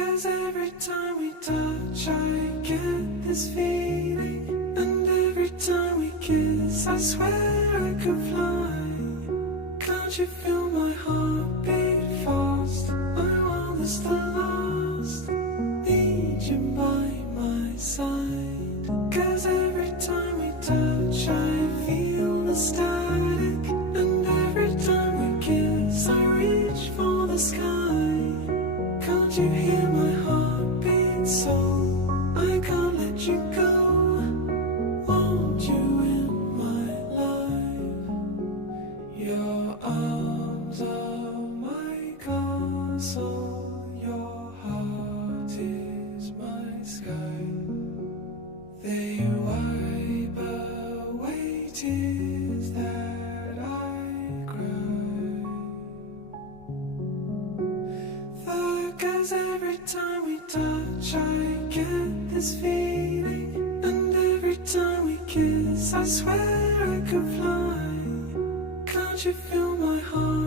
'Cause every time we touch I get this feeling, and every time we kiss I swear I could fly. Can't you feel my heart beat fast? I want this to last, need you by my side. 'Cause every time we touch I feel the static, and every time we kiss I reach for the sky. Can't you hear my heartbeat so I can't let you go? Want you in my life. Your arms are my castle, your heart is my sky. They wipe away tears that I cry. 'Cause every time we touch I get this feeling, and every time we kiss I swear I could fly. Can't you feel my heart